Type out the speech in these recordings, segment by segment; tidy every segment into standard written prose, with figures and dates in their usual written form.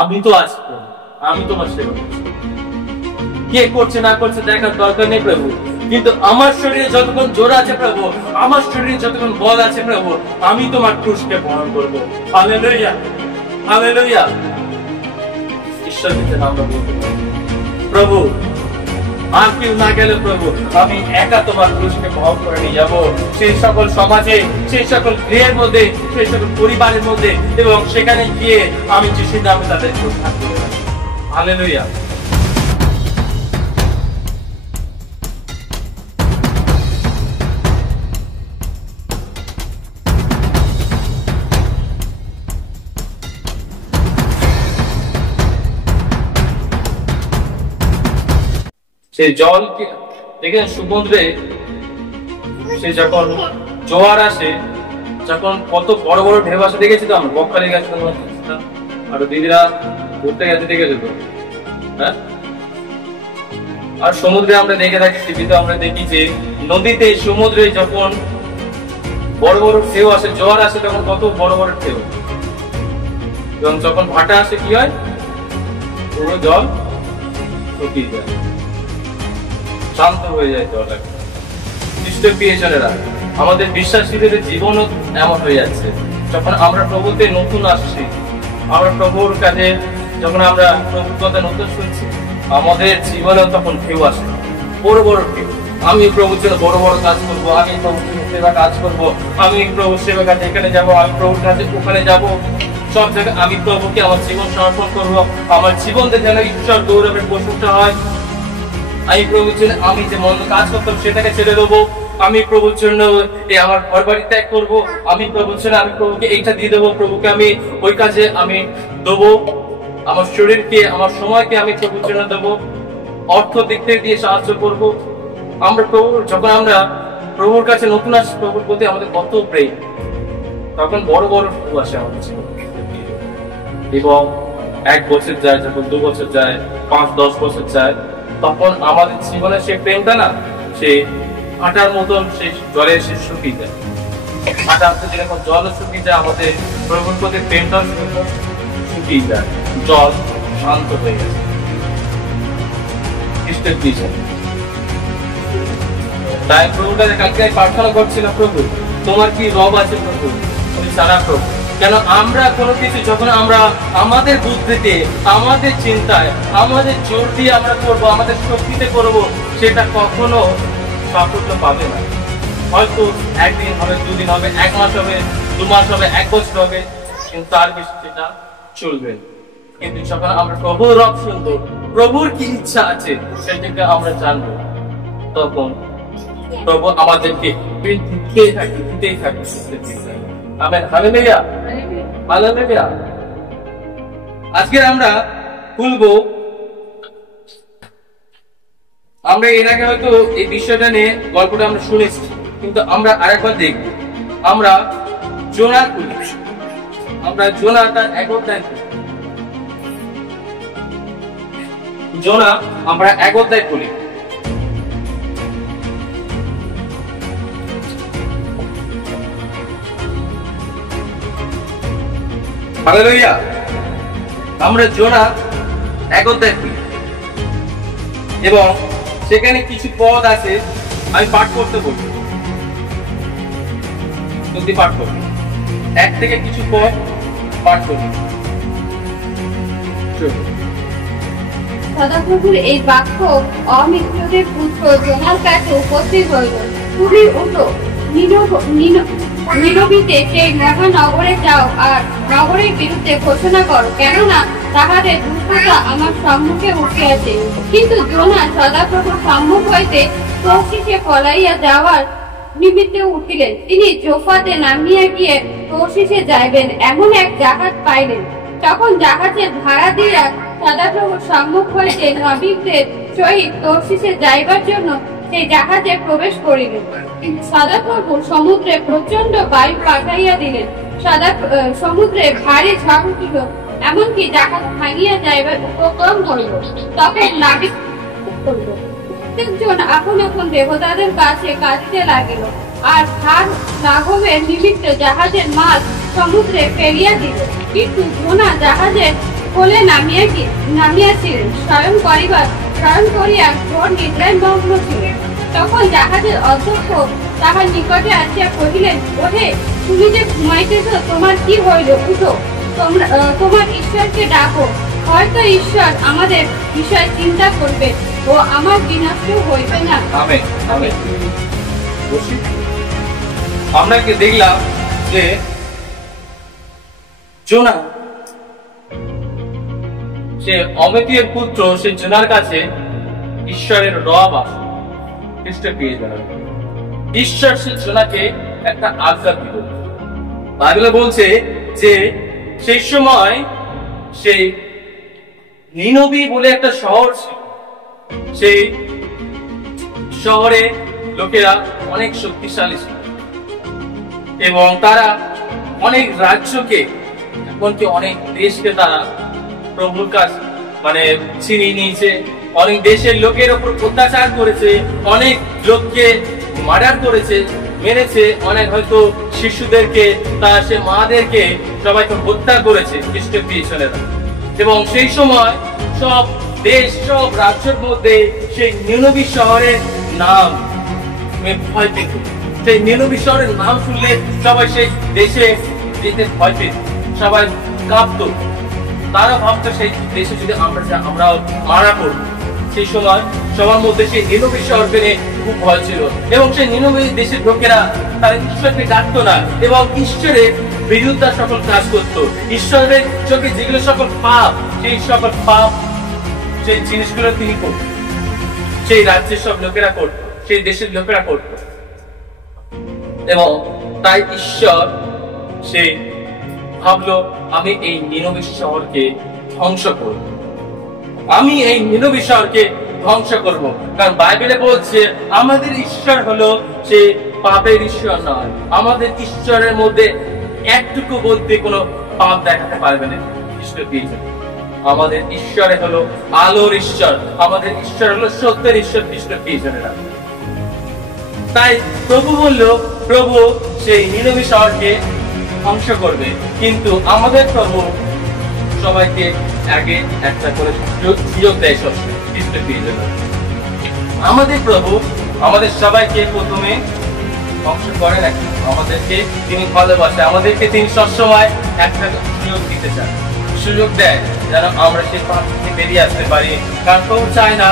আমি তো আছি প্রভু, আমি তোমার সেবা করছি। কে করছে না করছে দেখার দরকার নেই প্রভু, কিন্তু আমার শরীরে যতক্ষণ জোর আছে প্রভু, আমার শরীরে যতক্ষণ বল আছে প্রভু, আমি তোমার ক্রুশকে বহন করবো। Hallelujah, hallelujah. ঈশ্বর আমরা বলতে পারি প্রভু আর কেউ না গেলে প্রভু আমি একা তোমার ক্রুশকে বহন করে নিয়ে যাবো সেই সকল সমাজে, সেই সকল গৃহের মধ্যে, সেই সকল পরিবারের মধ্যে, এবং সেখানে গিয়ে আমি যিশুর নামে তাদের ক্রুশ থাকতে পারি। হালেলুয়া। সেই জল দেখেন সমুদ্রে সে যখন জোয়ার আসে, যখন কত বড় বড় ঢেউ আসে দেখেছি তো আমরা বকখালি গেছে আর দিদিরা ঘুরতে গেছে দেখেছো তো, হ্যাঁ। আর সমুদ্রে আমরা দেখে থাকি, টিভিতে আমরা দেখি যে নদীতে সমুদ্রে যখন বড় বড় ঢেউ আসে, জোয়ার আসে, তখন কত বড় বড় ঢেউ, এবং যখন ভাটা আসে কি হয়, পুরো জল শুকিয়ে যায়, শান্ত হয়ে যায় জল। খ্রিস্টের প্রিয়জনেরা, আমাদের বিশ্বাসীদের জীবনও এমন হয়ে যাচ্ছে। যখন আমরা প্রভুতে নতুন আসছি, আমরা প্রভুর কাছে যখন আমরা প্রভুর কথা নতুন শুনছি, আমাদের জীবনে তখন ঢেউ আসে, বড় বড় ঢেউ। আমি প্রভুর জন্য বড় বড় কাজ করবো, আমি প্রভুর জন্য সেবা কাজ করবো, আমি প্রভুর সেবা কাজে এখানে যাবো, আমি প্রভুর কাছে ওখানে যাবো, সব জায়গায় আমি প্রভুকে আমার জীবন সমর্পণ করবো। আমার জীবন যেন ঈশ্বর গৌরবের প্রশংসা হয়। আমি প্রভুর জন্য আমি যে মন্দ কাজ করতাম সেটাকে ছেড়ে দেবো, আমি প্রভুর জন্য আমার ঘর বাড়ি ত্যাগ করবো, আমি প্রভুর জন্য আমি প্রভুকে এইটা দিয়ে দেবো, প্রভুকে আমি ওই কাজে আমি দেবো, আমার শরীরকে আমার সময়কে আমি প্রভুর জন্য দেবো, অর্থ দিক থেকে দিয়ে সাহায্য করবো। আমরা প্রভু যখন আমরা প্রভুর কাছে নতুন আসি, প্রভুর প্রতি আমাদের কত প্রেম, তখন বড় বড় ঢেউ আসে আমাদের জীবনে। এবং 1 বছর যায়, যখন 2 বছর যায়, 5-10 বছর যায়, তখন আমাদের জীবনে সে প্রেমটা না, সে আটার মতন সে জলে সে শুকিয়ে যায়। আটা যেরকম জল শুকিয়ে যায়, আমাদের প্রভুর প্রতি প্রেমটাও শুকিয়ে যায়, জল শান্ত হয়ে গেছে। খ্রিস্টের প্রিয়জন, তাই প্রভুর কাছে কালকে প্রার্থনা করছিলাম, প্রভু তোমার কি রব আছে প্রভু, তুমি সারা প্রভু। কেন আমরা কোনো কিছু যখন আমরা আমাদের বুদ্ধিতে, আমাদের চিন্তায়, আমাদের জোর দিয়ে আমরা করবো, আমাদের শক্তিতে করবো, সেটা কখনো সাফল্য পাবে না। হয়তো 1 দিন হবে, 2 দিন হবে, 1 মাস হবে, 2 মাস হবে, 1 বছর হবে, কিন্তু তার বেশি সেটা চলবে। কিন্তু যখন আমরা প্রভুর রব শুনবো, প্রভুর কি ইচ্ছা আছে সেটাকে আমরা জানবো, তখন প্রভু আমাদেরকে দিতেই থাকবে। Amen, hallelujah, hallelujah. আজকে আমরা খুলবো, আমরা এর আগে হয়তো এই বিষয়টা নিয়ে গল্পটা আমরা শুনেছি, কিন্তু আমরা আরেকবার দেখব। আমরা জোনা খুলি, আমরা জোনাটা 1 অধ্যায়, জোনা আমরা 1 অধ্যায় খুলি। হালেলুয়া। আমরা জোনা 1 অধ্যায় খুলি, এবং সেখানে কিছু পদ আছে, আমি পাঠ করতে বলবো, যদি পাঠ করবো 1 থেকে কিছু পদ পাঠ করবো। সদাপ্রভুর এই বাক্য অমিত্রদের পুত্র জোনার কাছে উপস্থিত হইল। তুমি উঠো, নিনবীতে সেই মহানগরে যাও, আর নগরের বিরুদ্ধে ঘোষণা করো, কেননা তাহাদের দুষ্টতা আমার সম্মুখে উঠিয়াছে। কিন্তু জোনা সদাপ্রভুর সম্মুখ হইতে তর্শিসে পলাইয়া যাওয়ার নিমিত্তে উঠিলেন। তিনি জোফাতে নামিয়া গিয়ে তর্শিসে যাইবেন এমন এক জাহাজ পাইলেন। তখন জাহাজের ভাড়া দিয়া সদাপ্রভুর সম্মুখ হইতে নবীদের সহিত তর্শিসে যাইবার জন্য সেই জাহাজে প্রবেশ করিলেন। কিন্তু সদাপ্রভু সমুদ্রে প্রচন্ড বায়ু পাঠাইয়া দিলেন, সমুদ্রে ভারী ঝড় উঠিল, এমনকি জাহাজ ভাঙিয়া যাইবার উপক্রম হইল। তখন নাবিক প্রত্যেকজন আপন আপন দেবতাদের কাছে কাঁদিতে লাগিল, আর ভার লাঘবের নিমিত্ত জাহাজের মাল সমুদ্রে ফেলিয়া দিল। কিন্তু জোনা জাহাজের কোলে নামিয়াছিলেন। স্মরণ করিয়া ঘোর নিদ্রায় মগ্ন ছিলেন। তখন জাহাজের অধ্যক্ষ তাহার নিকটে আসিয়া কহিলেন, ওহে, তুমি যে ঘুমাইতেছ, তোমার কি হইল? উঠো, তোমার ঈশ্বরকে ডাকো। হয়তো ঈশ্বর আমাদের বিষয়ে চিন্তা করবে ও আমার বিনষ্ট হইবে না। Amen, amen. আমরা দেখলাম যে জোনা, সে অমিতের পুত্র, সে জোনার কাছে ঈশ্বরের রব খ্রিস্ট পেয়ে গেল। ঈশ্বর সে জোনাকে একটা আজ্ঞা দিল। বাইবেলে বলছে যে সেই সময় সেই নিনবী বলে একটা শহর ছিল। সেই শহরে লোকেরা অনেক শক্তিশালী ছিল এবং তারা অনেক রাজ্যকে, এমনকি অনেক দেশকে তারা প্রভুর কাছে ছিনিয়ে নিয়েছে। অনেক দেশের লোকের উপর অত্যাচার করেছে, অনেক লোককে মার্ডার করেছে, মেরেছে, অনেক হয়তো শিশুদেরকে, তার সে মাদেরকে সবাইকে হত্যা করেছে খ্রিস্টের পিছনেরা। এবং সেই সময় সব দেশ, সব রাজ্যের মধ্যে সেই নিনবী শহরের নাম ভয় পেত। সেই নিনবী শহরের নাম শুনলে সবাই সেই দেশে যেতে ভয় পেত, সবাই কাঁপত। তারা ভাবতো সেই দেশে যদি আমরা মারা পড়ব। সেই সময় সবার মধ্যে সেই নিনবী শহরকে নিয়ে খুব ভয় ছিল এবং সেই নিনবী দেশের লোকেরা তারা ঈশ্বরকে ডাকতো না এবং ঈশ্বরের বিরুদ্ধে সকল কাজ করত। ঈশ্বরের চোখে যেগুলো সকল পাপ, সেই সকল পাপ, সেই জিনিসগুলো তিনি করত, সেই রাজ্যের সব লোকেরা করত, সেই দেশের লোকেরা করত। এবং তাই ঈশ্বর সে ভাবলো, আমি এই নিনবী শহরকে ধ্বংস করব, আমি এই নিনবী শহরকে ধ্বংস করব। কারণ বাইবেলে বলছে আমাদের ঈশ্বর হলো সে পাপের ঈশ্বর নয়। আমাদের ঈশ্বরের মধ্যে একটুকু বলতে কোনো পাপ দেখাতে পারবে না। আমাদের ঈশ্বরে হলো আলোর ঈশ্বর, আমাদের ঈশ্বর হলো সত্যের ঈশ্বর খ্রিস্ট পেয়েছেন। তাই প্রভু বলল, প্রভু সেই নিনবী শহরকে ধ্বংস করবে, কিন্তু আমাদের প্রভু সবাইকে আগে একটা করে সুযোগ দেয়। খ্রিস্ট পেয়েছেন আমাদের প্রভু আমাদের সবাইকে প্রথমে ধ্বংস করে নাকি আমাদেরকে তিনি ভালোবাসে, আমাদেরকে তিনি সবসময় একটা সুযোগ দিতে চান, সুযোগ দেয় যেন আমরা সেই পাপ থেকে বেরিয়ে আসতে পারি। কারণ প্রভু চায় না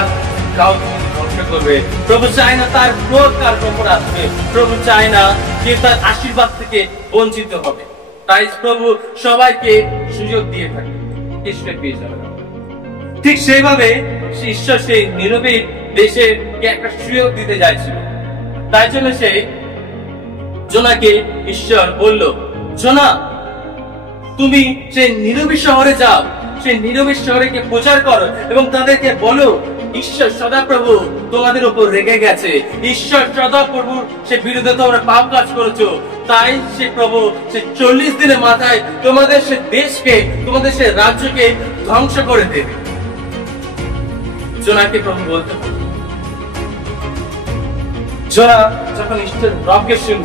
কাউকে ধ্বংস করবে, প্রভু চায় না তার ক্রোধ কার উপর আসবে, প্রভু চায় না কেউ তার আশীর্বাদ থেকে বঞ্চিত হবে। তাই প্রভু সবাইকে সুযোগ দিয়ে থাকে। ঠিক সেইভাবে ঈশ্বর সেই নিনবী দেশে একটা সুযোগ দিতে চাইছিল। তাই জন্য সেই জোনাকে ঈশ্বর বলল, জোনা, তুমি সেই নিনবী শহরে যাও, সেই নিনবী শহরে প্রচার করো এবং তাদেরকে বলো, ঈশ্বর সদাপ্রভু তোমাদের উপর রেগে গেছে, ঈশ্বর সদাপ্রভুর সে বিরুদ্ধে তোমরা পাপ কাজ করেছো। তাই সে প্রভু সে 40 দিনের মাথায় তোমাদের সে দেশকে, তোমাদের সে রাজ্যকে ধ্বংস করে দেবে। জোনাকে প্রভু বলতে, জোনা যখন ঈশ্বর রবকে শুনল,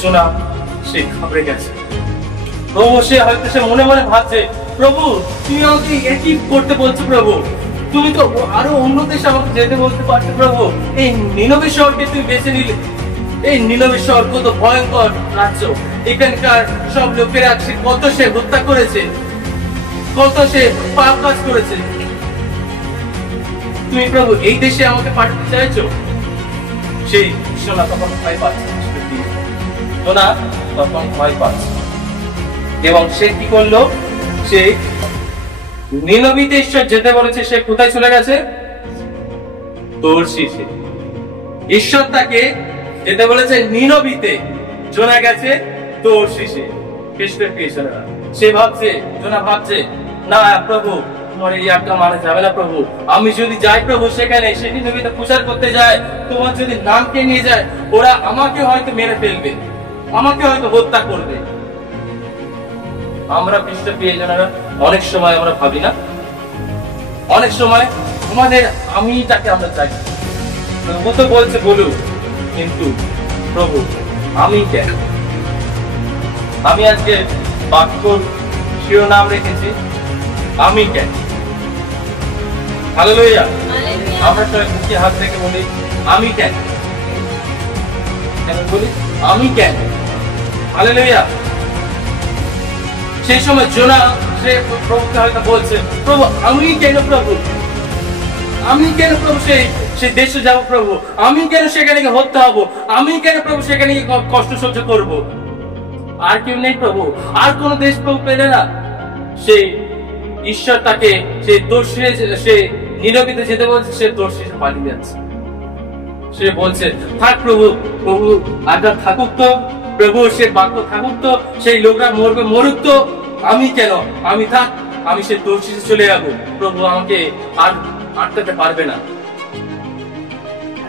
জোনা সে ঘাবড়ে গেছে। প্রভু সে হয়তো সে মনে মনে ভাবছে, প্রভু তুমি আমাকে একই করতে বলছো, প্রভু তুমি তো আরো অন্য দেশে আমাকে যেতে বলতে পারছো, প্রভু এই নিনবী শহরকে তুমি বেছে নিলে। এই নিনবী শহর কত ভয়ঙ্কর রাজ্য, এখানকার সব লোকেরা কত সে হত্যা করেছে, কত সে পাপ কাজ করেছে। তুমি প্রভু এই দেশে আমাকে পাঠাতে চাইছো? সেই সোনা তখন ভয় পাচ্ছে, সোনা তখন ভয় পাচ্ছে এবং সে কি করলো, সে নিনবীতে ঈশ্বর যেতে বলেছে, সে কোথায় চলে গেছে? তরশীশে। ঈশ্বর তাকে যেতে বলেছে নিনবীতে, জোনা গেছে তরশীশে। খ্রিস্টের পেছনে সে ভাবছে, জোনা ভাবছে, না প্রভু তোমার এই আজ্ঞা মানে যাবে না প্রভু, আমি যদি যাই প্রভু সেখানে, সে নিনবীতে প্রচার করতে যায়, তোমার যদি নামকে নিয়ে যায়, ওরা আমাকে হয়তো মেরে ফেলবে, আমাকে হয়তো হত্যা করবে। আমরা খ্রিস্ট প্রিয়জনেরা অনেক সময় আমরা ভাবি না, অনেক সময় আমাদের আমিটাকে আমরা চাই, প্রভু তো বলছে বলুক, কিন্তু প্রভু আমি কেন? আমি আজকে বাক্যর শিরোনাম রেখেছি, আমি কেন? হালেলুয়া। আমরা সবাই বুকে হাত রেখে বলি আমি কেন? বলি আমি কেন? হালেলুয়া। সেই সময় জোনা সে প্রভুকে হয়তো বলছে, প্রভু আমি কেন প্রভু, আমি কেন প্রভু সেই দেশে যাব প্রভু, আমি কেন সেখানে গিয়ে হত্যা হবো, আমি কেন প্রভু সেখানে গিয়ে কষ্ট সহ্য করব? আর কেউ নেই প্রভু, আর কোন দেশ প্রভু পেলে না। সেই ঈশ্বর তাকে সেই দোষী, সে নীরবিতে যেতে বলছে, সে দোষী পালিয়ে যাচ্ছে। সে বলছে থাক প্রভু, প্রভু আজ্ঞা থাকুক তো প্রভু, সে বাক্য থাকুক তো, সেই লোকরা মরবে মরুক তো, আমি কেন, আমি থাক, আমি সে দোষী চলে যাবো, প্রভু আমাকে আর আটকাতে পারবে না।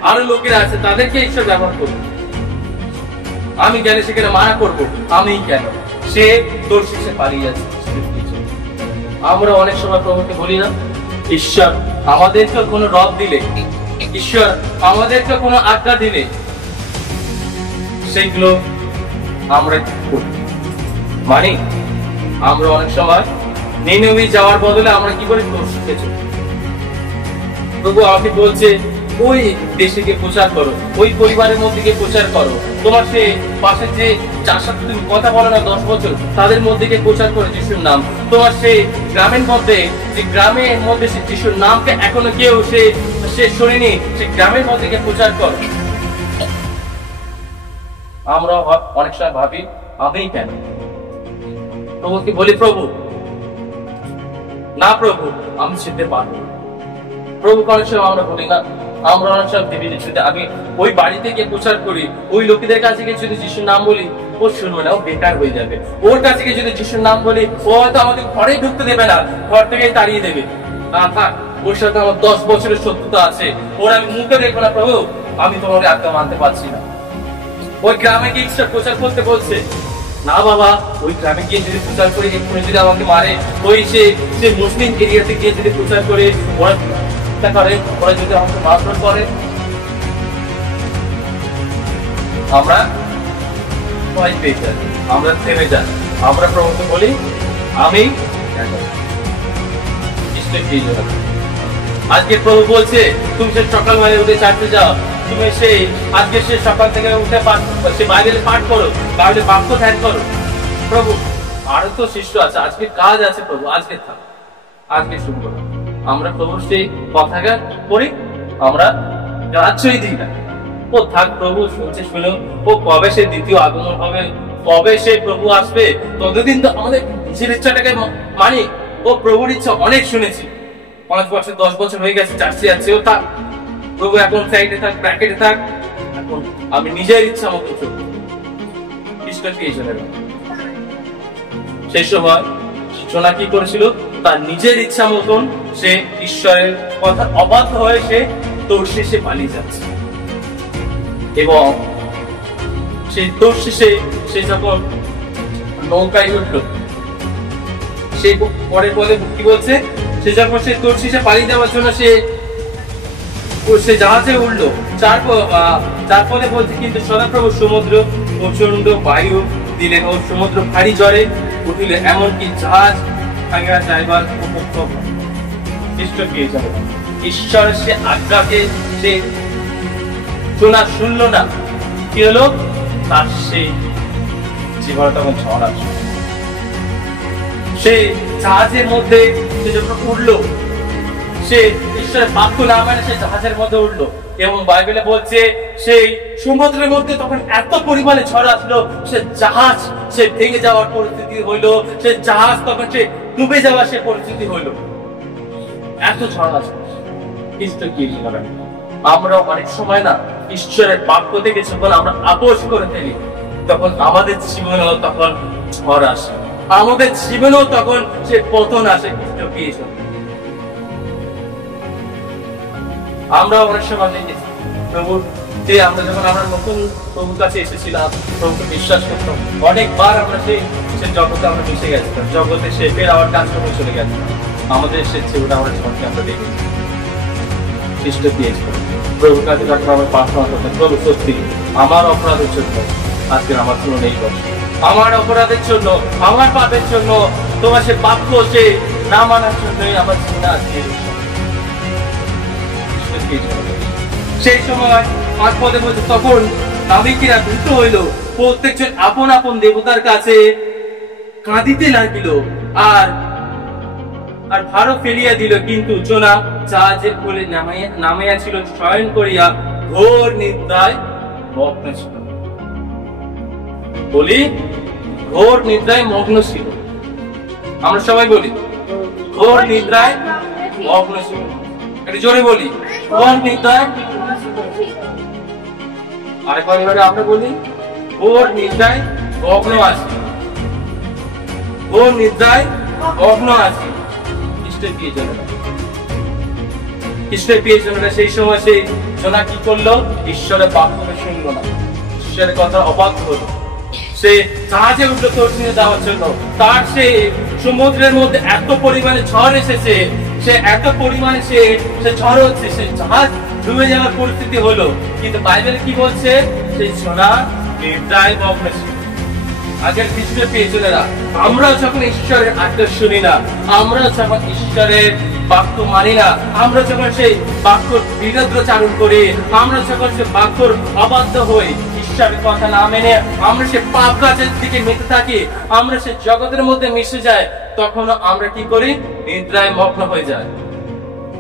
আরো লোকেরা আছে, তাদেরকে ঈশ্বর ব্যবহার করবে, আমি কেন সেখানে মানা করবো, আমি কেন? সে দোষী, সে পালিয়ে যাচ্ছে। আমরা অনেক সময় প্রভুকে বলি না, ঈশ্বর আমাদেরকে কোনো রব দিলে, ঈশ্বর আমাদেরকে কোনো আজ্ঞা দিলে, সেইগুলো আমরা মানি। আমরা অনেক সময় নিনবে যাওয়ার বদলে আমরা কি করি, দোষ শিখেছি। প্রভু আমাকে বলছে ওই দেশে গিয়ে প্রচার করো, ওই পরিবারের মধ্যে গিয়ে প্রচার করো, তোমার সে পাশে যে যার সাথে তুমি কথা বলো না 10 বছর, তাদের মধ্যে গিয়ে প্রচার করো যিশুর নাম। তোমার সেই গ্রামের মধ্যে, যে গ্রামের মধ্যে সে যিশুর নামকে এখনো কেউ সে শোনেনি, সে গ্রামের মধ্যে গিয়ে প্রচার করো। আমরা অনেক সময় ভাবি আমি কেন? প্রভুকে বলি প্রভু না, প্রভু আমি শিখতে পারবো। প্রভু অনেক সময় আমরা বলি না, আমরা অনেক সময় ভেবে নিচ্ছি আমি ওই বাড়িতে গিয়ে প্রচার করি, ওই লোকেদের কাছে গিয়ে যদি যিশুর নাম বলি ও শুনবে না, ও বেকার হয়ে যাবে। ওর কাছে গিয়ে যদি যিশুর নাম বলি ও হয়তো আমাকে ঘরেই ঢুকতে দেবে না, ঘর থেকেই তাড়িয়ে দেবে। না থাক, ওর সাথে আমার 10 বছরের শত্রুতা আছে, ওর আমি মুখে দেখবো না প্রভু, আমি তোমাকে আজ্ঞা মানতে পারছি না। ওই গ্রামে গিয়ে ঈশ্বর প্রচার করতে বলছে, না বাবা, ওই গ্রামে গিয়ে যদি প্রচার করে এক্ষুনি যদি আমাকে মারে, ওই সে মুসলিম এরিয়াতে গিয়ে যদি প্রচার করে ওরা করে, ওরা যদি আমাকে মারধর করে, আমরা ভয় পেয়ে যাই, আমরা থেমে যাই। আমরা প্রভুকে বলি আমি আজকে প্রভু বলছে তুমি সে সকালবেলা উঠে চারটে যাও, তুমি সেই আজকে সে সকাল থেকে উঠে সে বাইবেলে পাঠ করো, বাইবেলে বাক্য ধ্যান করো। প্রভু আরো তো শিষ্য আছে, আজকে কাজ আছে প্রভু, আজকে থাক, আজকে শুনবো না। আমরা প্রভু সেই কথাটা করি, আমরা গ্রাহ্যই দিই না। ও থাক প্রভু শুনছে শুনুন, ও কবে সে দ্বিতীয় আগমন হবে, কবে সে প্রভু আসবে, ততদিন তো আমাদের নিজের ইচ্ছাটাকে মানি। ও প্রভুর ইচ্ছা অনেক শুনেছি, 5 বছর 10 বছর হয়ে গেছে চার্চে যাচ্ছে, ও থাক প্রভু, এখন সাইডে থাক, ব্র্যাকেটে থাক, এখন আমি নিজের ইচ্ছা মতো চলবো। খ্রিস্টকে এই জন্য সেই সময় সোনা কি করেছিল, তার নিজের ইচ্ছা মতন সে ঈশ্বরের কথা অবাধ্য হয়ে সে দোষে সে পালিয়ে যাচ্ছে। এবং সেই দোষে সে যখন নৌকায় উঠল, সে পরে বলে কি বলছে, সে যখন সে দোষে সে পালিয়ে যাওয়ার জন্য সে জাহাজে উঠলো, যার ফলে বলছে কিন্তু সদাপ্রভু সমুদ্র প্রচন্ড বায়ু দিলেন ও সমুদ্র ভারী জ্বরে উঠিলে, এমনকি জাহাজ ভাঙা যাইবার উপক্রম। ঈশ্বরের সে আজ্ঞাকে সে শোনা শুনলো না, কি হলো, তার সেই জীবনে তখন ঝড় আসলো। সে জাহাজের মধ্যে সে যখন উঠলো, সে ঈশ্বরের বাক্য না মানে সে জাহাজের মধ্যে উঠলো, এবং বাইবেলে বলছে সেই সমুদ্রের মধ্যে তখন এত পরিমাণে ঝড় আসলো, সে জাহাজ সে ভেঙে যাওয়ার পরিস্থিতি হইলো, সে জাহাজ তখন সে ডুবে যাওয়ার সে পরিস্থিতি হইলো, এত ঝড় আসলো। আমরা অনেক সময় না ঈশ্বরের বাক্য থেকে যখন আমরা আপোষ করে ফেলি, তখন আমাদের জীবনেও তখন ঝড় আসে, আমাদের জীবনেও তখন সে পতন আসে। আমরা অনেক সময় দেখেছি প্রভু যে আমরা যখন আমরা নতুন প্রভুর কাছে এসেছিলাম, প্রভুকে বিশ্বাস করতাম, অনেকবার আমরা সেই জগতে আমরা মিশে গেছিলাম, জগতে সে ফের আবার কাজ করে চলে গেছিলাম, আমাদের সে জীবনে আমরা জীবনকে আমরা দেখেছি খ্রিস্ট দিয়েছিল। প্রভুর কাছে যখন আমরা প্রার্থনা করতাম, প্রভু সত্যি আমার অপরাধের জন্য আজকে আমার তুলনা নেই, আমার অপরাধের জন্য, আমার পাপের জন্য তোমার সে বাক্য সে না মানার জন্যই আমার জীবনে আজকে সেই সময় পাঁচ পদে বলছে তখন নাবিকেরা দ্রুত হইল, প্রত্যেকজন আপন আপন দেবতার কাছে কাঁদিতে লাগিল আর আর ভারও ফেলিয়া দিল। কিন্তু জোনা জাহাজের কোলে নামাইয়া ছিল শয়ন করিয়া ঘোর নিদ্রায় মগ্ন ছিল। বলি ঘোর নিদ্রায় মগ্ন ছিল। আমরা সবাই বলি ঘোর নিদ্রায় মগ্ন ছিল। একটু জোরে বলি ঘোর নিদ্রায়। আরেকবার আমরা বলি ঘোর নিদ্রায় মগ্ন আছি, ঘোর নিদ্রায় মগ্ন আছি। সেই সময় সেই জোনা কি করলো? ঈশ্বরের বাক্যকে শুনলো না, ঈশ্বরের কথা অবাক হলো। সে জাহাজে উঠলো তর্জনী দেওয়ার জন্য। তার সে সমুদ্রের মধ্যে এত পরিমাণে ঝড় এসেছে, সে এত পরিমাণে সে ঝড় হচ্ছে, সে জাহাজ ডুবে যাওয়ার পরিস্থিতি হলো। কিন্তু বাইবেল কি বলছে? সেই জোনা নিদ্রায় মগ্ন ছিল। আগের পৃথিবীর প্রিয়জনেরা, আমরা যখন ঈশ্বরের আজ্ঞা শুনি না, আমরা যখন ঈশ্বরের বাক্য মানি না, আমরা যখন সেই বাক্যর বিরুদ্ধাচরণ করি, আমরা যখন সে বাক্যর অবাধ্য হই, ঈশ্বরের কথা না মেনে আমরা সে পাপ কাজের দিকে মেতে থাকি, আমরা সে জগতের মধ্যে মিশে যাই, তখন আমরা কি করি? নিদ্রায় মগ্ন হয়ে যায়।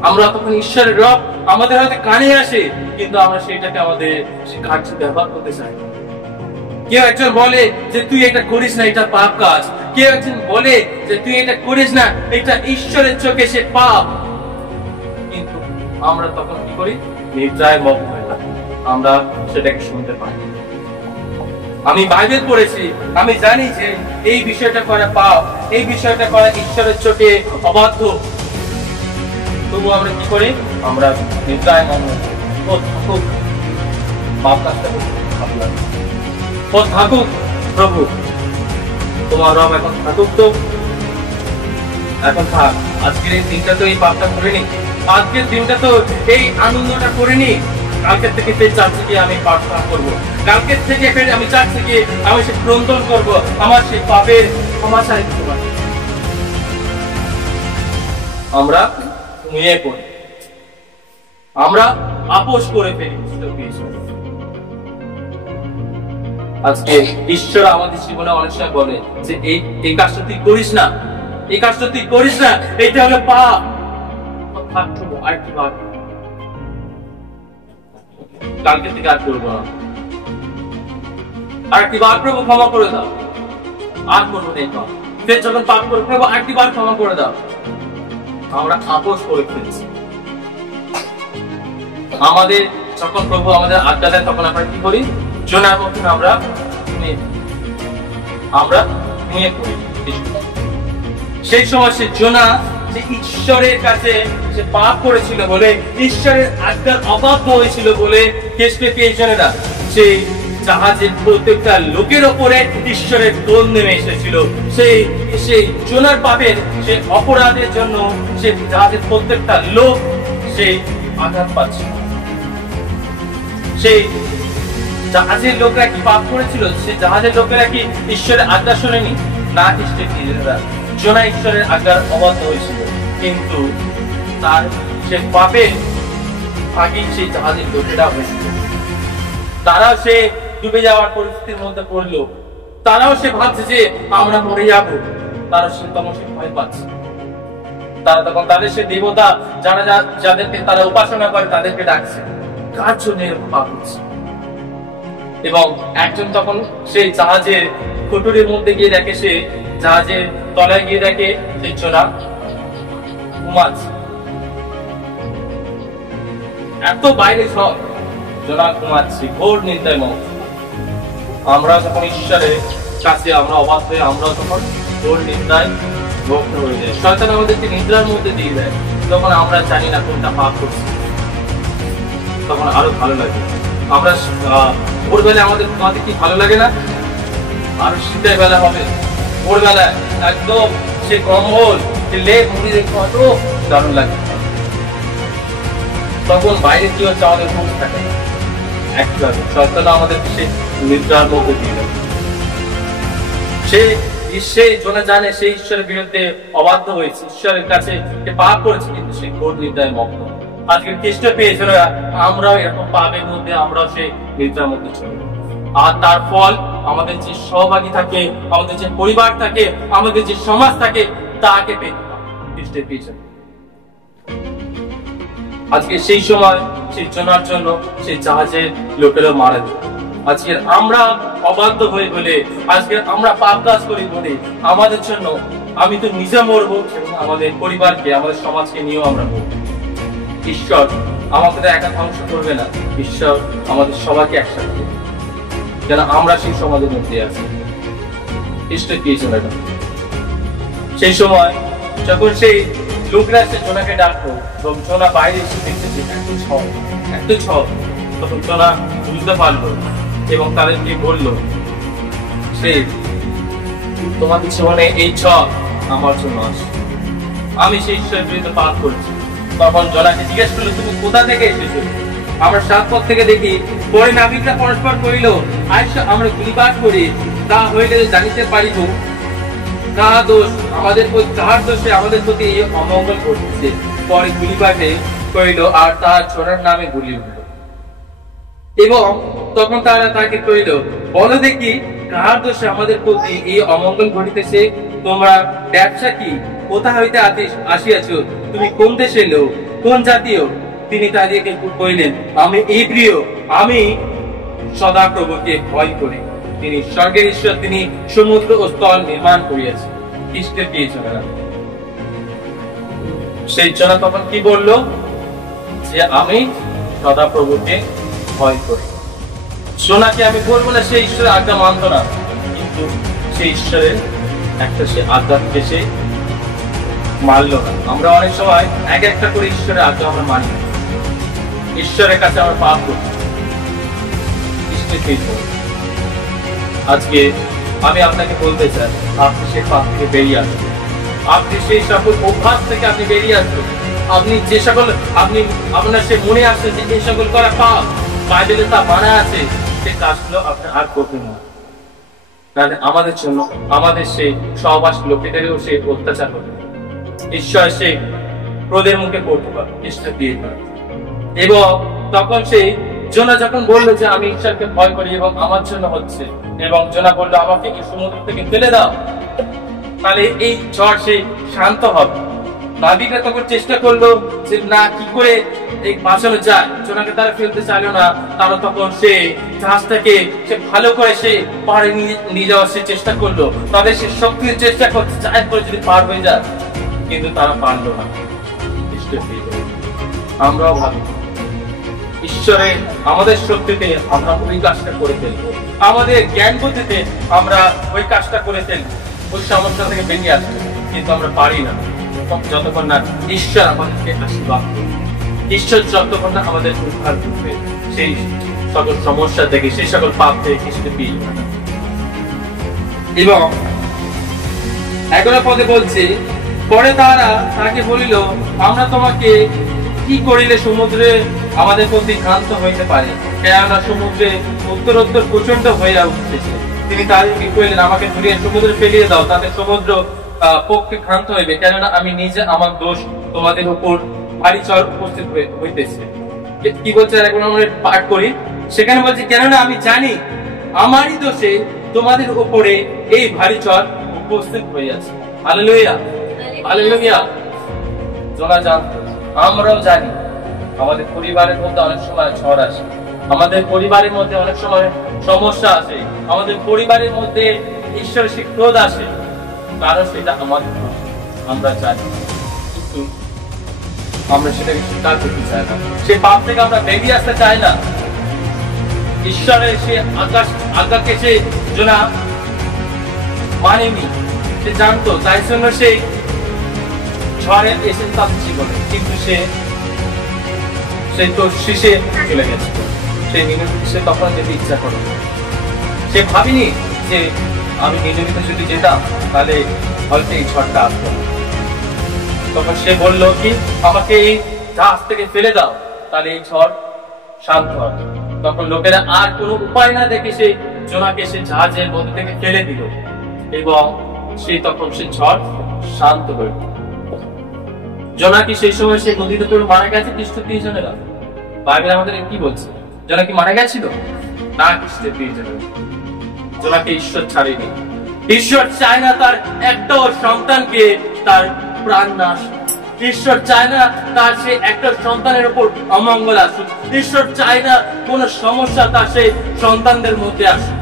আমরা তখন ঈশ্বরের রব আমাদের হয়তো কানে আসে, কিন্তু আমরা সেটাকে আমাদের সে কার্যে ব্যবহার করতে চাই। কেউ একজন বলে যে তুই এটা করিস না, এটা পাপ কাজ। কেউ একজন বলে যে তুই এটা করিস না, এটা ঈশ্বরের চোখে সে পাপ। কিন্তু আমরা তখন কি করি? নিদ্রায় মগ্ন হয়ে থাকি, আমরা সেটাকে শুনতে পাই। আমি বাইবেল পড়েছি, আমি জানি যে এই বিষয়টা করা পাপ, এই বিষয়টা করা ঈশ্বরের চোখে অবাধ্য। তবু আমরা কি করি? আমরা নিদ্রায় মগ্ন হই। ও থাকুক, পাপ কাজটা ভালো লাগে। ও থাকুক প্রভু, তোমার রব এখন থাকুক, তো এখন থাক। আজকের এই দিনটা তো এই পাপটা করিনি, আজকের দিনটা তো এই আনন্দটা করিনি। কালকের থেকে সেই চার্চে গিয়ে আমি প্রার্থনা করবো, কালকের থেকে ফের আমি চার্চে গিয়ে আমি সে ক্রন্দন করবো, আমার সেই পাপের ক্ষমা চাই দিতে পারি। আমরা ঘুমিয়ে পড়ি, আমরা আপোষ করে ফেলি। আজকে ঈশ্বর আমাদের জীবনে অনেক সময় বলে যে এই কাজটা তুই করিস না, এই কাজটা তুই করিস না, এটা হলো পাপ। কালকে থেকে আর করবো না, আরেকটি বার প্রভু ক্ষমা করে দাও, আর করবো না এই পাপ। ফের যখন পাপ করে প্রভু আরেকটি বার ক্ষমা করে দাও, আমরা আপোষ করে ফেলছি। আমাদের যখন প্রভু আমাদের আজ্ঞা দেয়, তখন আমরা কি করি? জোনার মতন আমরা ঘুমিয়ে পড়ি। সেই সময় সে জোনা যে ঈশ্বরের কাছে সে পাপ করেছিল বলে, ঈশ্বরের আজ্ঞার অবাধ্য হয়েছিল বলে, প্রিয়জনেরা, সেই জাহাজের প্রত্যেকটা লোকের ওপরে ঈশ্বরের ক্রোধ নেমে এসেছিল। সেই জোনার পাপের সেই অপরাধের জন্য সে জাহাজের প্রত্যেকটা লোক সেই আঘাত পাচ্ছে। সেই জাহাজের লোকরা কি পাপ করেছিল? সেই জাহাজের লোকেরা কি ঈশ্বরের আজ্ঞা শোনেনি? না, জোনা ঈশ্বরের আজ্ঞার অবাধ্য হয়েছিল, কিন্তু তার সে পাপের আগেই সেই জাহাজের লোকেরা হয়েছিল। তারাও সে ডুবে যাওয়ার পরিস্থিতির মধ্যে পড়লো, তারাও সে ভাবছে যে আমরা মরে যাব। তারা সে তখন সে ভয় পাচ্ছে। তারা তখন তাদের সে দেবতা যাদেরকে তারা উপাসনা করে তাদেরকে ডাকছে, কার জন্য এরকম পাপ হচ্ছে? এবং একজন তখন সেই জাহাজের কুটুরির মধ্যে গিয়ে দেখে, সে জাহাজের তলায় গিয়ে দেখে সে জোনা ঘুমাচ্ছে। এত বাইরে সব জোনা ঘুমাচ্ছে, ঘোর নিদ্রায় মগ্ন। আমরা যখন ঈশ্বরের কাছে আমরা অবাক হয়ে, আমরা তখন ঘোর নিদ্রায় মগ্ন হয়ে যাই। শয়তান আমাদেরকে নিদ্রার মধ্যে দিয়ে দেয়, তখন আমরা জানি না কোনটা পাপ করছি। তখন আরো ভালো লাগে। আমরা ভোরবেলা আমাদের ঘুমাতে কি ভালো লাগে না? আর শীতের বেলা হবে, ভোরবেলায় একদম সে কম্বল লেপ মুড়ি দেখে কত দারুণ লাগে। তখন বাইরে কি হচ্ছে আমাদের ঘুম থাকে না। একইভাবে শয়তান আমাদের সে নিদ্রার মধ্যে দিয়ে দেয়। সে সে জোনা জানে সে ঈশ্বরের বিরুদ্ধে অবাধ্য হয়েছে, ঈশ্বরের কাছে পাপ করেছে, কিন্তু সে ঘোর নিদ্রায় মগ্ন। আজকে খ্রিস্ট পেয়েছিল, আমরাও এরকম পাপের মধ্যে আমরাও সেই নিদ্রার মধ্যে চলি। আর তার ফল আমাদের যে সহভাগী থাকে, আমাদের যে পরিবার থাকে, আমাদের যে সমাজ থাকে, তাকে পেতে খ্রিস্ট পেয়েছেন। আজকে সেই সময় সেই জোনার জন্য সেই জাহাজের লোকেরা মারা যায়। আজকে আমরা অবাধ্য হয়ে বলে, আজকে আমরা পাপ কাজ করি বলে আমাদের জন্য আমি তো নিজে মরবো, আমাদের পরিবারকে, আমাদের সমাজকে নিয়েও আমরা মরবো। ঈশ্বর আমাদের একা ধ্বংস করবে না, ঈশ্বর আমাদের সবাইকে একসাথে, যেন আমরা সেই সমাজের মধ্যে আছি। খ্রিস্ট পেয়েছেন। সেই সময় যখন সেই লোকরা সে জোনাকে ডাকলো এবং জোনা বাইরে এসে দেখতেছে এত ঝড়, তখন জোনা বুঝতে পারলো এবং তাদেরকে বললো, সে তোমাদের জীবনে এই ঝড় আমার জন্য আসে, আমি সেই ঈশ্বরের বিরুদ্ধে পাপ করেছি। তখন জোনাকে জিজ্ঞেস করলো, তুমি কোথা থেকে এসেছো? আমরা সাত পথ থেকে দেখি। পরে নাবিকরা পরস্পর কইল, আইসা আমরা গুলিবাদ করি, তা হইলে জানিতে পারিব কাহা দোষ আমাদের, কাহার দোষে আমাদের প্রতি এই অমঙ্গল ঘটছে। পরে গুলিবাদে কইল আর তাহার জোনার নামে গুলি উঠল। এবং তখন তারা তাকে কইল, বলো দেখি কাহার দোষে আমাদের প্রতি এই অমঙ্গল ঘটিতেছে? তোমরা ব্যবসা কি? কোথা হইতে আসিয়াছ? তুমি কোন দেশের লোক? কোন জাতীয়? তিনি তাদেরকে কইলেন, আমি ইব্রিয়, আমি সদাপ্রভুকে ভয় করি। তিনি স্বর্গের ঈশ্বর, তিনি সমুদ্র ও স্থল নির্মাণ করিয়াছেন। খ্রিস্টের পেয়েছেন। সেই জন্য তখন কি বললো? যে আমি সদাপ্রভুকে ভয় করি। সোনাকে আমি বলবো না সেই ঈশ্বরের আজ্ঞা মানত না, কিন্তু সেই ঈশ্বরের একটা সে আজ্ঞাকে সে মানলো না। আমরা অনেক সময় এক একটা করে ঈশ্বরের আজ্ঞা আমরা মানি, ঈশ্বরের কাছে আমরা পাপ করি। আজকে আমি আপনাকে বলতে চাই, আপনি সেই পাপ থেকে বেরিয়ে আসুন, আপনি সেই সকল অভ্যাস থেকে আপনি বেরিয়ে আসুন। আপনি যে সকল আপনার সে মনে আসছে যে এই সকল করা পাপ, বাইবেলে তা মানা আছে, সেই কাজগুলো আপনি আর করবেন না। তাহলে আমাদের জন্য আমাদের সেই সহবাস লোকেদেরও সে অত্যাচার হবে, ঈশ্বর সে ক্রোধের মুখে পড়তে পারে, ঈশ্বর দিয়ে পারে। এবং তখন সেই জোনা যখন বললো যে আমি ঈশ্বরকে ভয় করি এবং আমার জন্য হচ্ছে, এবং জোনা বললো আমাকে এই সমুদ্র থেকে ফেলে দাও, তাহলে এই ঝড় সে শান্ত হবে। নাবিকরা তখন চেষ্টা করলো যে না, কি করে এই বাঁচানো যায়। জোনাকে তারা ফেলতে চাইলো না। তারা তখন সে জাহাজটাকে সে ভালো করে সে পাড়ে নিয়ে যাওয়ার সে চেষ্টা করলো, তাদের সে শক্তি চেষ্টা করতে চায় করে যদি পার হয়ে যায়, কিন্তু তারা পারলো না। আমরাও ভাবি ঈশ্বরের আমাদের শক্তিতে আমরা ওই কাজটা করে ফেলবো, আমাদের জ্ঞান বুদ্ধিতে আমরা ওই কাজটা করে ফেলবো, ওই সমস্যা থেকে বেরিয়ে আসবো, কিন্তু আমরা পারি না যতক্ষণ না ঈশ্বর আমাদেরকে আশীর্বাদ করবে, ঈশ্বর যতক্ষণ না আমাদের উদ্ধার করবে সেই সকল সমস্যা থেকে, সেই সকল পাপ থেকে কিছু পেয়ে যাবে। এবং 11 পদে বলছে, পরে তারা তাকে বলিল, আমরা তোমাকে কি করিলে সমুদ্রে আমাদের প্রতি ক্ষান্ত হইতে পারে, কেননা সমুদ্রে উত্তরোত্তর প্রচন্ড হয়ে উঠতেছে। তিনি তাদেরকে কইলেন, আমাকে ধরিয়া সমুদ্রে ফেলিয়ে দাও, তাতে সমুদ্র পক্ষে ক্ষান্ত হইবে, কেননা আমি নিজে আমার দোষ তোমাদের উপর ভারী চর উপস্থিত হইতেছে। কি বলছে এখন আমরা পাঠ করি, সেখানে বলছে, কেননা আমি জানি আমারই দোষে তোমাদের উপরে এই ভারী চর উপস্থিত হইয়াছে। Hallelujah, hallelujah. জোনা জানতো, আমরাও জানি আমাদের পরিবারের মধ্যে অনেক সময় ঝড় আসে, আমাদের পরিবারের মধ্যে অনেক সময় সমস্যা আসে, আমাদের পরিবারের মধ্যে ঈশ্বরের সে ক্রোধ আসে, কারণ সেটা আমাদের আমরা জানি, কিন্তু আমরা সেটাকে স্বীকার করতে চাই না, সে পাপ থেকে আমরা বেরিয়ে আসতে চাই না। ঈশ্বরের সে আজ্ঞাকে সে জোনা মানেনি, সে জানতো, তাই জন্য সে ঝড়ে এসে তার জীবনে, কিন্তু সে তো শীষে চলে গেছে। সে তখন যেতে ইচ্ছা করে, সে ভাবিনি যে আমি নিয়মিত যদি যেতাম তাহলে হয়তো এই ঝড়টা আসতো। তখন সে বললো কি, আমাকে এই জাহাজ থেকে ফেলে দাও, তাহলে এই ঝড় শান্ত হবে। তখন লোকেরা আর কোনো উপায় না দেখে সে জোনাকে সে জাহাজের মধ্যে থেকে ফেলে দিল, এবং তখন সে ঝড় শান্ত হয়ে গেল। জোনা কি সেই সময় সে নদীতে পড়ে মারা গেছে খ্রিস্টের 30 জনেরা? বাইবেল আমাদের কি বলছে? জোনা কি মারা গেছিল? না, খ্রিস্টের 30 জনেরা। জোনাকে ঈশ্বর ছাড়েনি। ঈশ্বর চায় না তার একটাও সন্তানকে তার প্রাণ নাশ। ঈশ্বর চায় না তার সেই একটা সন্তানের উপর অমঙ্গল আসুক। ঈশ্বর চায় না কোন সমস্যা তার সেই সন্তানদের মধ্যে আসুক।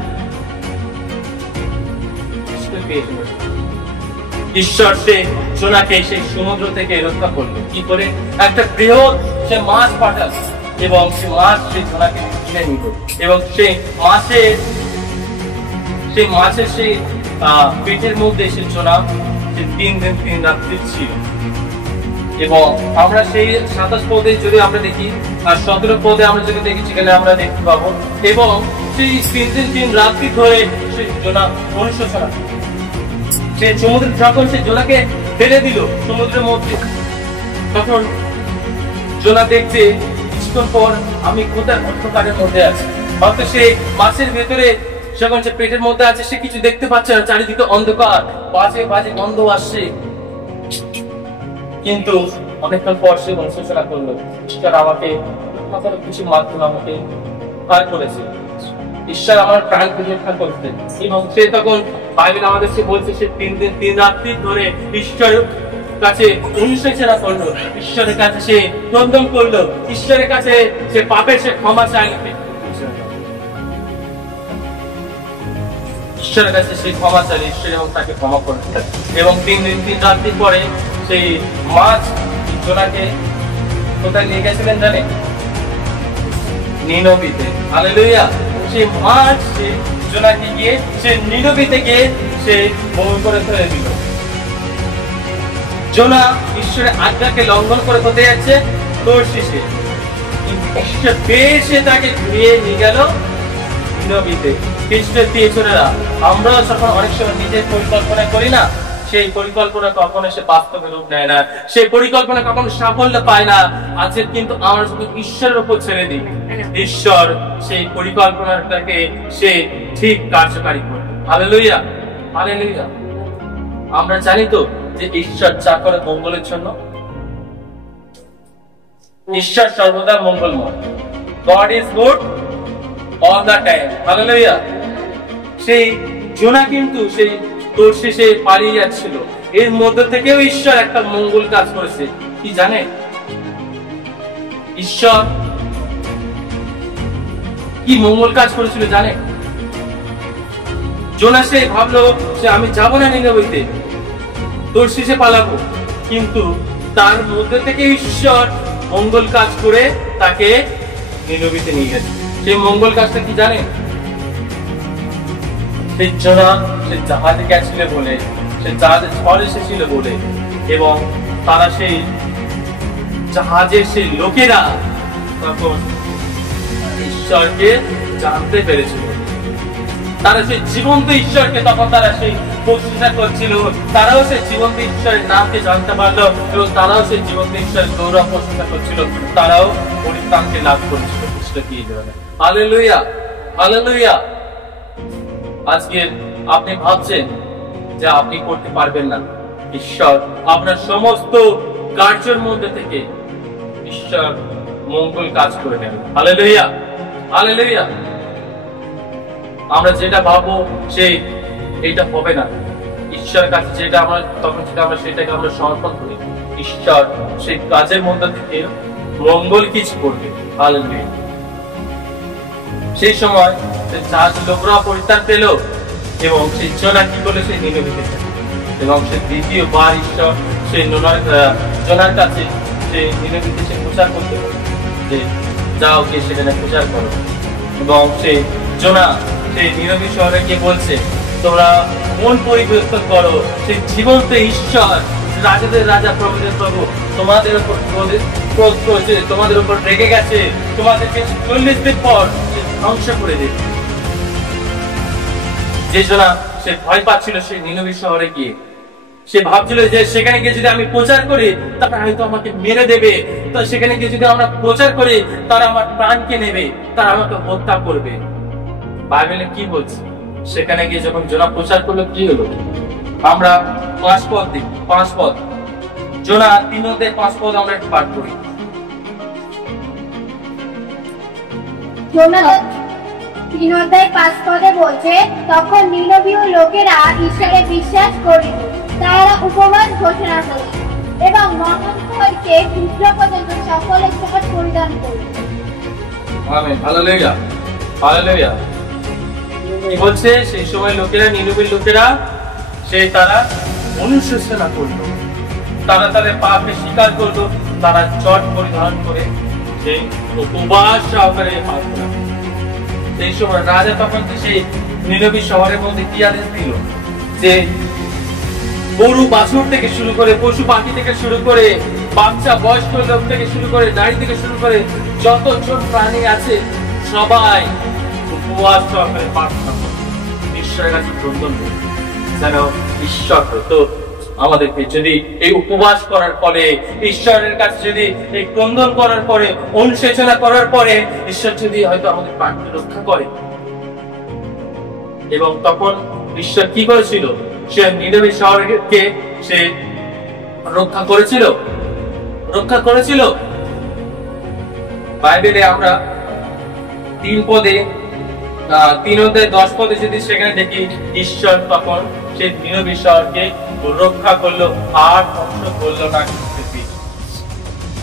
ঈশ্বর সে জোনাকে সেই সমুদ্র থেকে রক্ষা করলো কি করে? একটা বৃহৎ সে মাছ পাঠাল এবং সে মাছ সেই জোনাকে কিনে নিল এবং সেই মাছের সেই পেটের মধ্যে সে জোনা 3 দিন 3 রাত্রি ছিল। এবং আমরা সেই 27 পদে যদি আমরা দেখি আর 17 পদে আমরা যদি দেখি সেখানে আমরা দেখতে পাবো এবং সেই 3 দিন 3 রাত্রি ধরে সেই জোনা অনুশোচনা সে সমুদ্রে যখন সে জোনাকে ফেলে দিল সমুদ্রের মধ্যে, তখন জোনা দেখছে কিছুক্ষণ পর আমি কোথায় অন্ধকারের মধ্যে আছি। হয়তো সে মাছের ভেতরে যখন সে পেটের মধ্যে আছে সে কিছু দেখতে পাচ্ছে না, চারিদিকে অন্ধকার, বাজে বাজে গন্ধ আসছে। কিন্তু অনেকক্ষণ পর সে অনুশোচনা করলো, ঈশ্বর আমাকে কিছু মাধ্যমে আমাকে উদ্ধার করেছে, ঈশ্বর আমার প্রাণকে রক্ষা করতে। এবং সে তখন বাইবেল আমাদের সে বলছে সে 3 দিন 3 রাত্রি ধরে ঈশ্বরের কাছে অনুশোচনা করলো, ঈশ্বরের কাছে সে ক্রন্দন করলো, ঈশ্বরের কাছে সে পাপের সে ক্ষমা চাইল, ঈশ্বরের কাছে সে ক্ষমা চাইল, ঈশ্বর এবং তাকে ক্ষমা করতে। এবং 3 দিন 3 রাত্রি পরে সেই মাছ জোনাকে কোথায় নিয়ে গেছিলেন জানেন? নিনবিতে। হালেলুয়া। সেই মাছ সে জোনাকে গিয়ে সে নিনবিতে গিয়ে সে বমি করে ফেলে দিল। জোনা ঈশ্বরের আজ্ঞাকে লঙ্ঘন করে কোথায় যাচ্ছে? তর্শিশে। ঈশ্বর পেয়ে তাকে ঘুরিয়ে নিয়ে গেল নিনবিতে। খ্রিস্টের 30 জনেরা আমরাও যখন অনেক সময় নিজের পরিকল্পনা করি না, সেই পরিকল্পনা কখনো সে বাস্তবে রূপ নেয় না, সেই পরিকল্পনা কখনো সাফল্য পায় না। আজকে কিন্তু আমরা শুধু ঈশ্বরের উপর ছেড়ে দিই, ঈশ্বর সেই পরিকল্পনাটাকে সে ঠিক কার্যকারী করে। Hallelujah, hallelujah. আমরা জানি তো যে ঈশ্বর যা করে মঙ্গলের জন্য, ঈশ্বর সর্বদা মঙ্গলময়। God is good all the time. Hallelujah. সেই জোনা কিন্তু সেই তর্শিশে পালিয়ে যাচ্ছিল, এর মধ্যে থেকেও ঈশ্বর একটা মঙ্গল কাজ করেছে। কি জানেন? ঈশ্বর কি মঙ্গল কাজ করেছিল জানেন? জোনা সে ভাবলো যে আমি যাব না নিনবিতে, তর্শিশে পালাবো, কিন্তু তার মধ্যে থেকে ঈশ্বর মঙ্গল কাজ করে তাকে নিনবিতে নিয়ে গেছে। সেই মঙ্গল কাজটা কি জানেন? সেই জোনা সে জাহাজে গেছিল বলে, সে জাহাজে ঝড় এসেছিল বলে, এবং তারা সেই জাহাজের সেই লোকেরা তখন ঈশ্বরকে জানতে পেরেছিল। তারা সেই জীবন্ত ঈশ্বরকে তখন তারা সেই প্রশংসা করছিল, তারাও সেই জীবন্ত ঈশ্বরের নামকে জানতে পারলো এবং তারাও সেই জীবন্ত ঈশ্বরের গৌরব প্রশংসা করছিল, তারাও পরিত্রাণকে লাভ করেছিল। Hallelujah, hallelujah. আজকে আপনি ভাবছেন যে আপনি করতে পারবেন না, ঈশ্বর আপনার সমস্ত কার্যের মধ্যে থেকে ঈশ্বর মঙ্গল কাজ করে নেন। Hallelujah, hallelujah. আমরা যেটা ভাববো সেই এটা হবে না, ঈশ্বরের কাছে যেটা আমরা তখন যেটা আমরা সেটাকে আমরা সমর্পণ করি, ঈশ্বর সেই কাজের মধ্যে থেকে মঙ্গল কিছু করবে। হালেলুয়া। সেই সময় জাহাজ লোকরা পরিত্রাণ পেল এবং সেই জোনা কি করলো? সেই নিনবিতে এবং সে দ্বিতীয়বার ঈশ্বর সেই জোনার কাছে সেই নিনবিতে সে প্রচার করতে পারে যে যাও গিয়ে সেখানে প্রচার করো। এবং সেই জোনা সেই নিনবি শহরে গিয়ে বলছে তোমরা মন পরিবর্তন করো, সেই জীবন্ত ঈশ্বর রাজাদের রাজা প্রভুদের প্রভু তোমাদের উপর ক্রোধ করেছে, তোমাদের উপর রেগে গেছে, তোমাদেরকে 40 দিন পর ধ্বংস করে দেবে। যে জোনা সে ভয় পাচ্ছিল সেই নিনবি শহরে গিয়ে, সে ভাবছিল যে সেখানে গিয়ে যদি আমি প্রচার করি তারা হয়তো আমাকে মেরে দেবে, তো সেখানে গিয়ে যদি আমরা প্রচার করি তারা আমার প্রাণকে নেবে, তারা আমাকে হত্যা করবে। বাইবেলে কি বলছে? সেখানে গিয়ে যখন জোনা প্রচার করলো কি হলো? আমরা 5 পদ দিই, 5 পদ। জোনা 3 অধ্যায় 5 পদ আমরা একটু পাঠ করি। জোনা 3 অধ্যায় 5 পদে বলছে, তখন নিনবীয় লোকেরা ঈশ্বরে বিশ্বাস করিল, তারা উপবাস ঘোষণা করিল এবং মহান্ত হইতে ক্ষুদ্র পর্যন্ত সকলে চাট পরিধান করিল। Amen, hallelujah, hallelujah. কি বলছে? সেই সময় লোকেরা, নিনবীর লোকেরা, তারা অনুশোচনা করলো, তারা তাদের পাপকে স্বীকার করলো, তারা চট পরিধান করে সেই উপবাস সহকারে পাপ করলো। সেই সময় রাজা তখন সেই নিনবী শহরের মধ্যে কি আদেশ দিল যে গরু বাছুর থেকে শুরু করে, পশু পাখি থেকে শুরু করে, বাচ্চা বয়স্ক লোক থেকে শুরু করে, নারী থেকে শুরু করে যত ছোট প্রাণী আছে সবাই উপবাস সহকারে প্রার্থনা করে ঈশ্বরের কাছে ক্রন্দন করে যেন ঈশ্বর হয়তো আমাদেরকে, যদি এই উপবাস করার পরে, ঈশ্বরের কাছে যদি এই ক্রন্দন করার পরে, অনুশোচনা করার পরে ঈশ্বর যদি হয়তো আমাদের প্রাণকে রক্ষা করে। এবং তখন ঈশ্বর কি করেছিল? সে নিনবী শহরকে সে রক্ষা করেছিল, রক্ষা করেছিল। বাইবেলে আমরা 3 পদে, 3 অধ্যায় 10 পদে যদি সেখানে দেখি, ঈশ্বর তখন সেই নিনবী শহরকে রক্ষা করলো, আর ধ্বংস করলো না।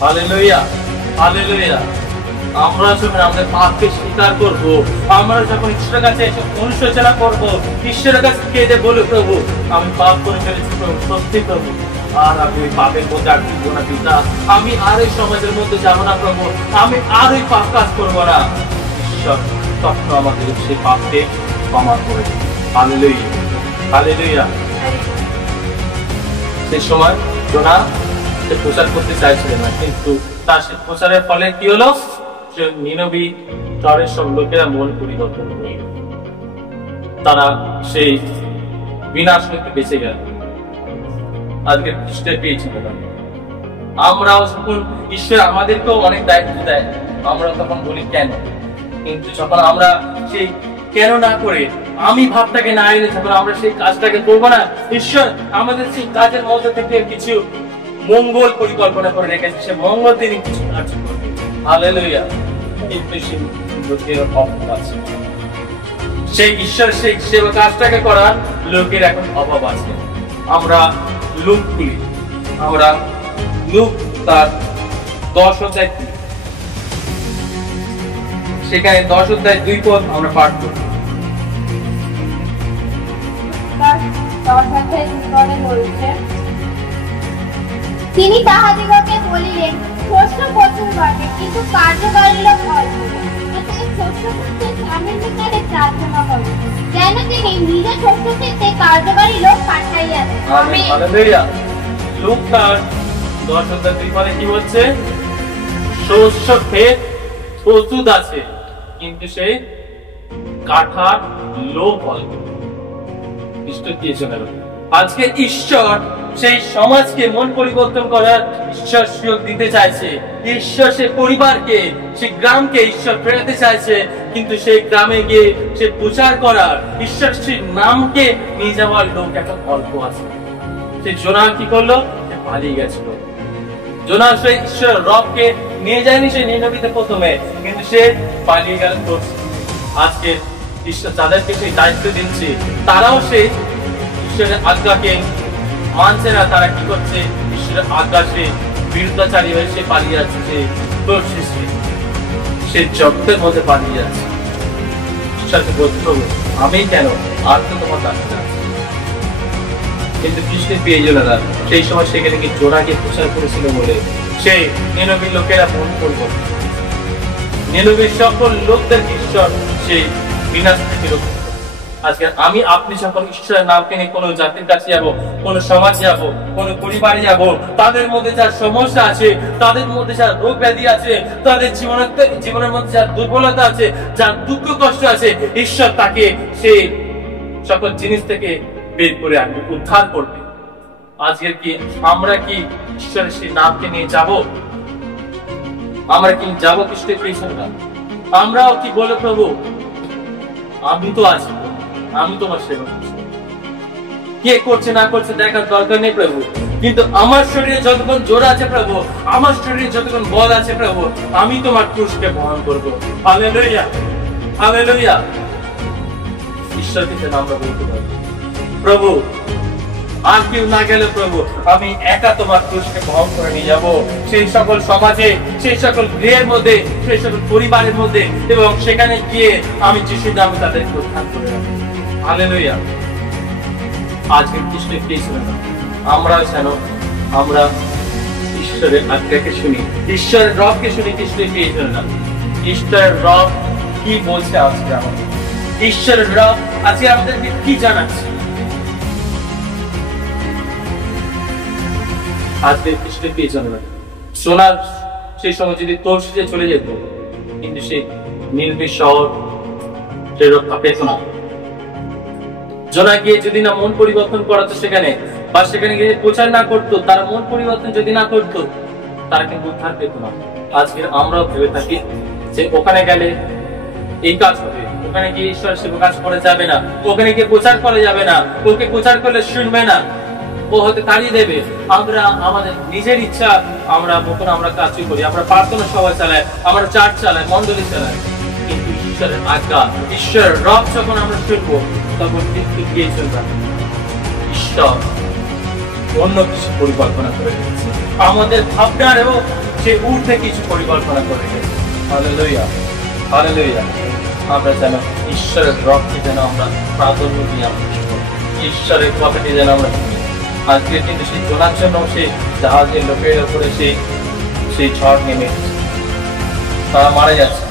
Hallelujah, hallelujah. আমরা যখন আমাদের পাপকে স্বীকার করব, আমরা যখন ঈশ্বরের কাছে এসে অনুশোচনা করব, ঈশ্বরের কাছে কেঁদে বলে, প্রভু আমি পাপ করে ফেলেছি, প্রভু সত্যি প্রভু, আর আমি ওই পাপের মধ্যে আর ফিরবো না পিতা, আমি আর এই সমাজের মধ্যে যাবো না প্রভু, আমি আর ওই পাপ কাজ করবো না। ঈশ্বর তখন আমাদের সেই পাপকে ক্ষমা করে। Hallelujah, hallelujah. সেই সময় জোনা সে প্রচার করতে চাইছিলেন না, কিন্তু তার সে প্রচারের ফলে কি হলো? নিনবী শহরের সব লোকেরা মন পরিবর্তন করল, তারা সেই বিনাশ হইতে বেঁচে গেল। আজকে খ্রিস্টে পেয়েছি আমরাও যখন ঈশ্বর আমাদেরকেও অনেক দায়িত্ব দেয়, আমরা তখন বলি কেন, কিন্তু যখন আমরা সেই কেন না করে আমি ভাবটাকে না এনে যখন আমরা সেই কাজটাকে করবো না, ঈশ্বর আমাদের সেই কাজের মধ্যে থেকে কিছু মঙ্গল পরিকল্পনা করে রেখেছে, সে মঙ্গল তিনি কিছু কাজ করবে। হালেলুয়া। কিন্তু লোকের অভাব আছে, সেই ঈশ্বর সেই সেবা কাজটাকে করার লোকের এখন অভাব আছে। আমরা লুক খুলি, আমরা লুক তার 10 অধ্যায় খুলি, সেখানে 10 অধ্যায় 2 পদ আমরা পাঠ করি। তিনি তাহাদিগকে বলিলেন, শস্য প্রচুর বটে, কিন্তু কার্যকারী লোক অল্প। শস্য ক্ষেত্রে স্বামীর নিকটে প্রার্থনা করুন, যেন তিনি নিজের শস্য ক্ষেত্রে কার্যকারী লোক পাঠাইয়াছেন। Amen, hallelujah. লুক তার 10 অধ্যায় 2 পদে কি বলছে? শস্য ক্ষেত প্রচুর আছে, কিন্তু সে কাঠার লোক অল্প। খ্রিস্ট দিয়েছে না। আজকে ঈশ্বর সেই সমাজকে মন পরিবর্তন করার ঈশ্বর সুযোগ দিতে চাইছে, ঈশ্বর সেই পরিবারকে, সেই গ্রামকে ঈশ্বর ফেরাতে চাইছে, কিন্তু সেই গ্রামে গিয়ে সে প্রচার করার, ঈশ্বর সেই নামকে নিয়ে যাওয়ার লোক এখন অল্প আছে। সে জোনা কি করলো? সে পালিয়ে গেছিল। জোনা সেই ঈশ্বর রবকে নিয়ে যায়নি সে নিনবীতে প্রথমে, কিন্তু সে পালিয়ে গেল। আজকে ঈশ্বর যাদেরকে সেই দায়িত্ব দিচ্ছে, তারাও সেই ঈশ্বরের আজ্ঞাকে মানছে না। তারা কি করছে? ঈশ্বরের আজ্ঞা সে বিরুদ্ধাচারী হয়ে সে পালিয়ে যাচ্ছে, সে জগতের মধ্যে পালিয়ে যাচ্ছে। ঈশ্বরকে বলতে হবে, আমি কেন, আর তো তোমার কাছে আছে। কিন্তু কৃষ্ণের প্রিয়জনেরা সেই সময় সেখানে কি জোনাকে প্রচার করেছিল বলে সেই নিনবীর লোকেরা মন করবো, নিনবীর সকল লোকদেরকে ঈশ্বর সেই বিনাশ থেকে রক্ষা। আজকে আমি আপনি যখন ঈশ্বরের নামকে নিয়ে কোনো জাতির কাছে যাবো, কোনো সমাজ যাবো, কোনো পরিবারে যাবো, তাদের মধ্যে যার সমস্যা আছে, তাদের মধ্যে যার রোগ ব্যাধি আছে, তাদের জীবনের মধ্যে যার দুর্বলতা আছে, যার দুঃখ কষ্ট আছে, ঈশ্বর তাকে সেই সকল জিনিস থেকে বের করে আনবে, উদ্ধার করবে। আজকের কি আমরা কি ঈশ্বরের সেই নামকে নিয়ে যাব? আমরা কি যাবো খ্রিস্টের পেছনে? আমরাও কি বলে, প্রভু আমি তো আছি, আমি তোমার সেবা করছি, কে করছে না করছে দেখার দরকার নেই প্রভু, কিন্তু আমার শরীরে যতক্ষণ জোর আছে প্রভু, আমার শরীরে যতক্ষণ বল আছে প্রভু, আমি তোমার ক্রুশকে বহন করবো। Hallelujah, hallelujah. ঈশ্বরকে যেন আমরা বলতে পারি, প্রভু আর কেউ না গেলে প্রভু, আমি একা তোমার ক্রুশকে বহন করে নিয়ে যাবো সেই সকল সমাজে, সেই সকল গৃহের মধ্যে, সেই সকল পরিবারের মধ্যে, এবং সেখানে গিয়ে আমি যিশুর নামে তাদেরকে উদ্ধার করে রাখবো। হালেলুয়া। আজকে কৃষ্ণ পেয়েছিলেন আমরা যেন আমরা ঈশ্বরের আজ্ঞাকে শুনি, ঈশ্বরের রবকে শুনি। কৃষ্ণ পেয়েছিলেন না, ঈশ্বরের রব কি বলছে আজকে আমাদের, ঈশ্বরের রব আজকে আমাদেরকে কি জানাচ্ছে। আজকে কৃষ্ণ পেয়েছেন না, সোনার সেই সময় যদি তর্ষিতে চলে যেত, কিন্তু সেই নির্বিষ শহর সে রক্ষা পেত না। জোনা গিয়ে যদি না মন পরিবর্তন করাতো সেখানে, বা সেখানে গিয়ে প্রচার না করতো, তার মন পরিবর্তন যদি না করতো, তারা কিন্তু উদ্ধার পেত না। আজকে আমরাও ভেবে থাকি যে ওখানে গেলে এই কাজ হবে, ওখানে গিয়ে ঈশ্বর সেবা কাজ করা যাবে না, ওখানে গিয়ে প্রচার করা যাবে না, ওকে প্রচার করলে শুনবে না, ও হয়তো তাড়িয়ে দেবে। আমরা আমাদের নিজের ইচ্ছা আমরা মতন আমরা কাজ করি, আমরা প্রার্থনা সভা চালাই, আমরা চার্চ চালাই, মন্ডলী চালাই, কিন্তু ঈশ্বরের আজ্ঞা, ঈশ্বরের রব যখন আমরা শুনবো, তখন কিন্তু গিয়ে চলবে। ঈশ্বর অন্য কিছু পরিকল্পনা করে রেখেছে, আমাদের ভাবনার এবং সে ঊর্ধ্বে কিছু পরিকল্পনা করে রেখেছে। Hallelujah, hallelujah. আমরা যেন ঈশ্বরের রবকে যেন আমরা প্রাধান্য দিই, আমরা ঈশ্বরের কথাটি যেন আমরা শুনি। আজকে কিন্তু সেই জোনার জন্য সেই জাহাজের লোকের উপরে সেই ঝড় নেমে তারা মারা যাচ্ছে।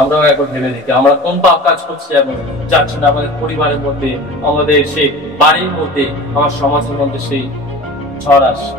আমরাও একবার ভেবে দেখি আমরা কোন পাপ কাজ করছি, এখন যাচ্ছি না আমাদের পরিবারের মধ্যে, আমাদের সেই বাড়ির মধ্যে, আমার সমাজের মধ্যে সেই ঝড় আসছে।